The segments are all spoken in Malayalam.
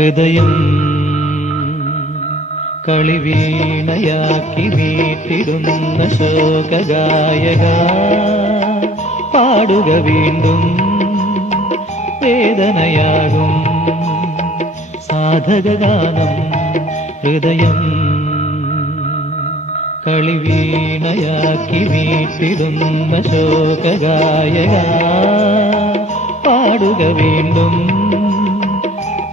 ഹൃദയം കളിവീണയാക്കി വീട്ടിടുന്ന ശോകഗായക. പാടുക വീണ്ടും വേദനയാകും. സാധകഗാനം ഹൃദയം കളിവീണയാക്കി വീട്ടിടുന്ന ശോകഗായക. പാടുക വീണ്ടും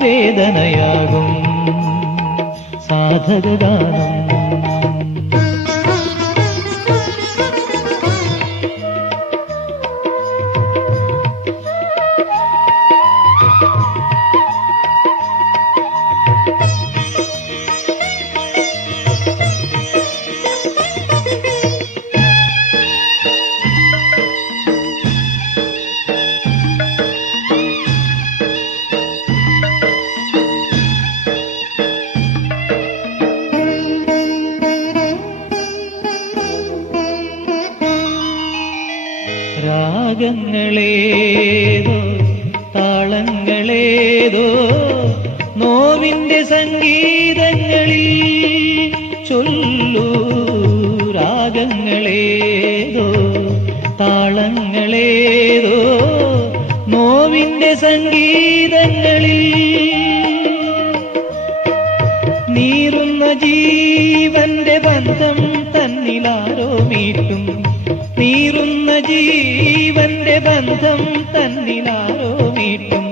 വേദനയാകും സാധകഗാനം രാഗങ്ങളേതോ താളങ്ങളേതോ നോവിന്റെ സംഗീതങ്ങളിൽ ചൊല്ലൂ രാഗങ്ങളേതോ താളങ്ങളേതോ നോവിന്റെ സംഗീതങ്ങളിൽ നീറുന്ന ജീവന്റെ ബന്ധം തന്നിലാരോ മീട്ടും നീറുന്ന ജീവന്റെ ബന്ധം തന്നിലാരോ മീട്ടും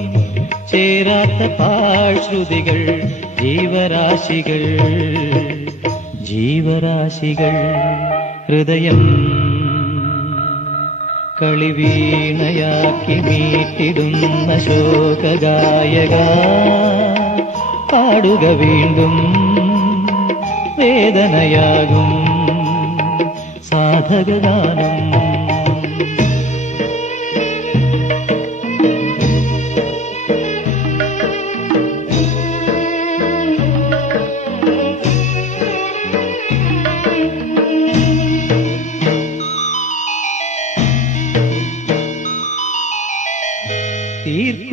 ചേരാത്ത പാഴ്ശ്രുതികൾ ജീവരാശികൾ ജീവരാശികൾ ഹൃദയം കളിവീണയാക്കി മീട്ടിടുന്ന ശോകഗായക പാടുക വീണ്ടും വേദനയാകും സാധകഗാനം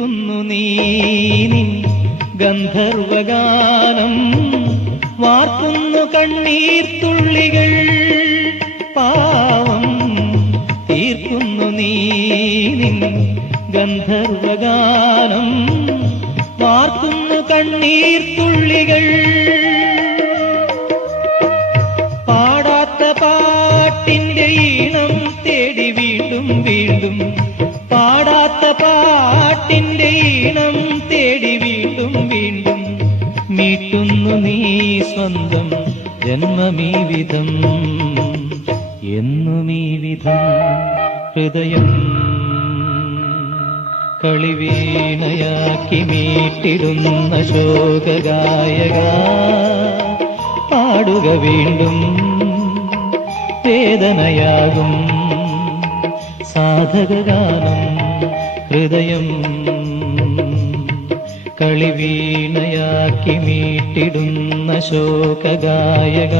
തീർക്കുന്നു നീ ഗന്ധർവഗാനം വാർക്കുന്നു കണ്ണീർ തുള്ളികൾ. പാവം തീർക്കുന്നു നീ നിൻ ഗന്ധർവഗാനം വാർക്കുന്നു കണ്ണീർ തുള്ളികൾ. പാടാത്ത പാട്ടിന്റെ ഈണം തേടി വീണ്ടും വീണ്ടും സ്വന്തം ജന്മമീ വിധം എന്നുമീ വിധം ഹൃദയം കളിവീണയാക്കി മീട്ടിടുന്ന ശോകഗായക. പാടുക വീണ്ടും വേദനയാകും. സാധകഗാനം ഹൃദയം കളിവീണയാക്കി മീട്ടിടുന്ന ശോകഗായക.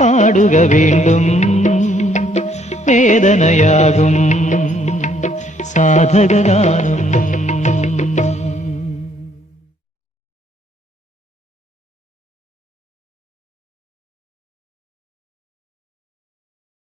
പാടുക വീണ്ടും വേദനയാകും. സാധകഗാനം